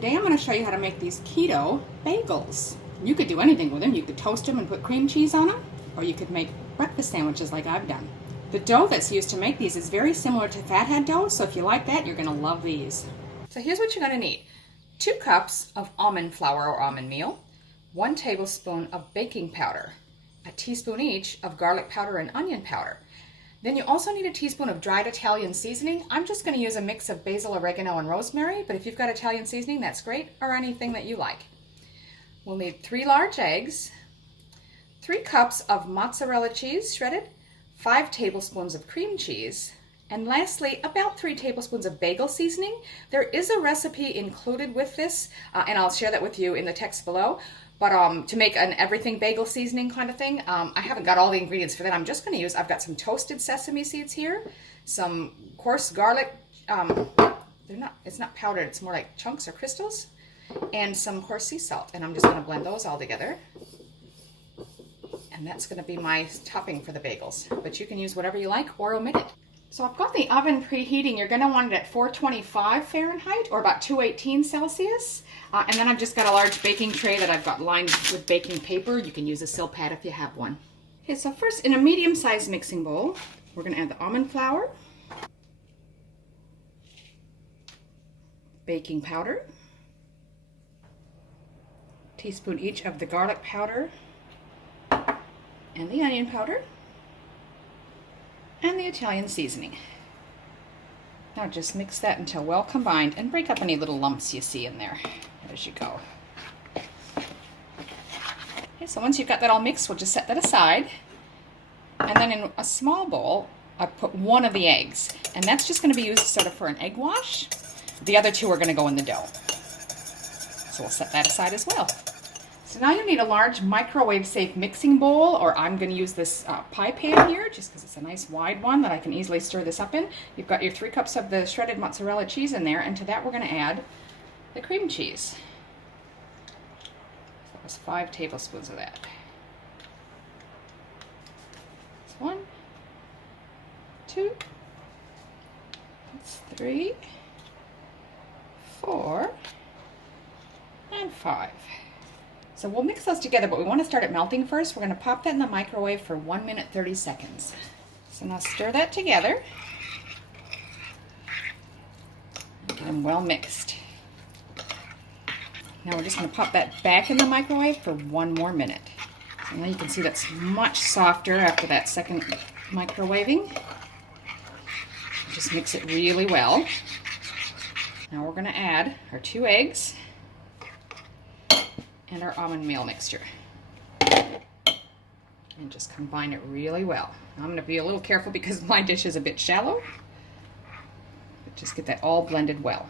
Today I'm going to show you how to make these keto bagels. You could do anything with them. You could toast them and put cream cheese on them, or you could make breakfast sandwiches like I've done. The dough that's used to make these is very similar to fathead dough, so if you like that, you're going to love these. So here's what you're going to need. 2 cups of almond flour or almond meal, 1 tablespoon of baking powder, a teaspoon each of garlic powder and onion powder. Then you also need a teaspoon of dried Italian seasoning. I'm just going to use a mix of basil, oregano, and rosemary, but if you've got Italian seasoning, that's great, or anything that you like. We'll need 3 large eggs, 3 cups of mozzarella cheese shredded, 5 tablespoons of cream cheese, and lastly, about 3 tablespoons of bagel seasoning. There is a recipe included with this, and I'll share that with you in the text below. But to make an everything bagel seasoning kind of thing, I haven't got all the ingredients for that. I'm just going to use, I've got some toasted sesame seeds here, some coarse garlic, it's not powdered, it's more like chunks or crystals, and some coarse sea salt. And I'm just going to blend those all together. And that's going to be my topping for the bagels. But you can use whatever you like or omit it. So I've got the oven preheating. You're going to want it at 425 Fahrenheit or about 218 Celsius. And then I've just got a large baking tray that I've got lined with baking paper. You can use a sill pad if you have one. Okay, so first in a medium-sized mixing bowl, we're going to add the almond flour, baking powder, teaspoon each of the garlic powder and the onion powder, and the Italian seasoning. Now just mix that until well combined and break up any little lumps you see in there as you go. Okay, so once you've got that all mixed, we'll just set that aside. And then in a small bowl, I put 1 of the eggs, and that's just going to be used sort of for an egg wash. The other 2 are going to go in the dough. So we'll set that aside as well. So now you need a large microwave-safe mixing bowl, or I'm going to use this pie pan here, just because it's a nice wide one that I can easily stir this up in. You've got your 3 cups of the shredded mozzarella cheese in there, and to that we're going to add the cream cheese. So that was 5 tablespoons of that. That's 1, 2, that's 3, 4, and 5. So we'll mix those together, but we want to start it melting first. We're going to pop that in the microwave for 1 minute 30 seconds. So now stir that together. Get them well mixed. Now we're just going to pop that back in the microwave for 1 more minute. So now you can see that's much softer after that second microwaving. Just mix it really well. Now we're going to add our 2 eggs and our almond meal mixture. And just combine it really well. I'm going to be a little careful because my dish is a bit shallow. But just get that all blended well.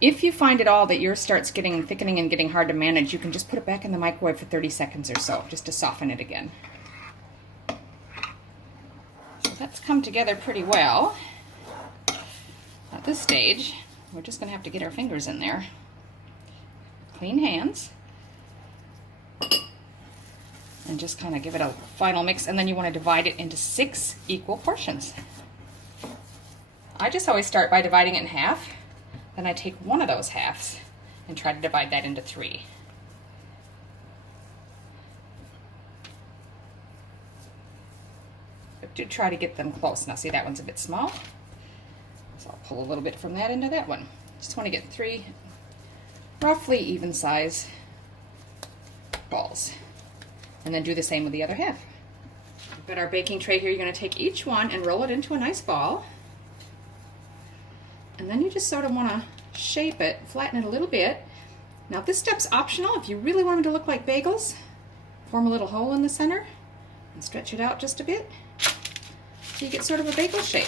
If you find at all that yours starts getting thickening and getting hard to manage, you can just put it back in the microwave for 30 seconds or so, just to soften it again. So that's come together pretty well. At this stage, we're just going to have to get our fingers in there. Clean hands, and just kind of give it a final mix, and then you want to divide it into 6 equal portions. I just always start by dividing it in half, then I take 1 of those halves and try to divide that into 3. But do try to get them close. Now see, that one's a bit small, so I'll pull a little bit from that into that one. Just want to get 3 roughly even size balls, and then do the same with the other half. We've got our baking tray here. You're going to take each one and roll it into a nice ball, and then you just sort of want to shape it, flatten it a little bit. Now this step's optional. If you really want them to look like bagels, form a little hole in the center and stretch it out just a bit so you get sort of a bagel shape.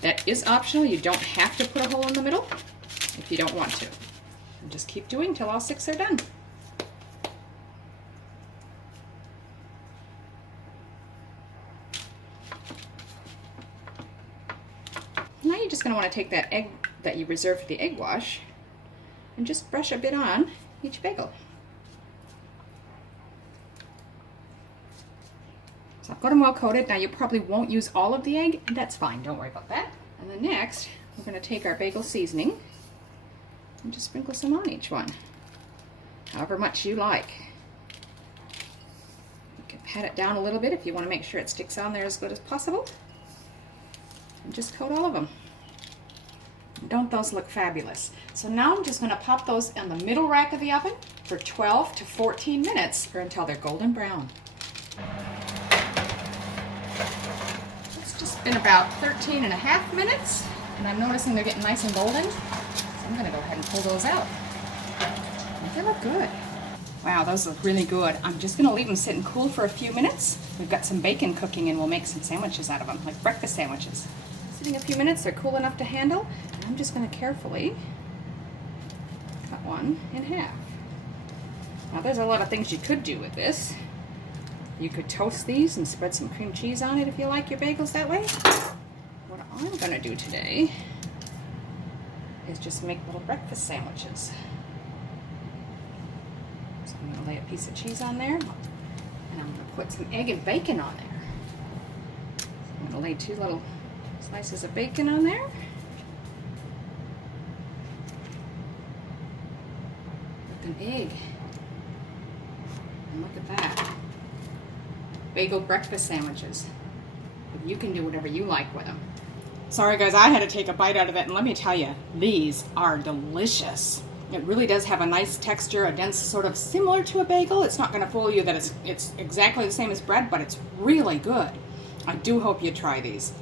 That is optional. You don't have to put a hole in the middle if you don't want to. And just keep doing till all 6 are done. Now you're just going to want to take that egg that you reserved for the egg wash and just brush a bit on each bagel. So I've got them well coated. Now you probably won't use all of the egg, and that's fine. Don't worry about that. And then next, we're going to take our bagel seasoning and just sprinkle some on each one, however much you like. You can pat it down a little bit if you want to make sure it sticks on there as good as possible. And just coat all of them. Don't those look fabulous? So now I'm just going to pop those in the middle rack of the oven for 12 to 14 minutes or until they're golden brown. It's just been about 13 and a half minutes, and I'm noticing they're getting nice and golden. So I'm going to go ahead and pull those out. And they look good. Wow, those look really good. I'm just going to leave them sit and cool for a few minutes. We've got some bacon cooking and we'll make some sandwiches out of them, like breakfast sandwiches. Sitting a few minutes, they're cool enough to handle. And I'm just going to carefully cut one in half. Now there's a lot of things you could do with this. You could toast these and spread some cream cheese on it if you like your bagels that way. What I'm going to do today is just make little breakfast sandwiches. So I'm going to lay a piece of cheese on there, and I'm going to put some egg and bacon on there. So I'm going to lay 2 little slices of bacon on there. With an egg. And look at that. Bagel breakfast sandwiches. But you can do whatever you like with them. Sorry guys, I had to take a bite out of it, and let me tell you, these are delicious. It really does have a nice texture, a dense sort of similar to a bagel. It's not going to fool you that it's exactly the same as bread, but it's really good. I do hope you try these.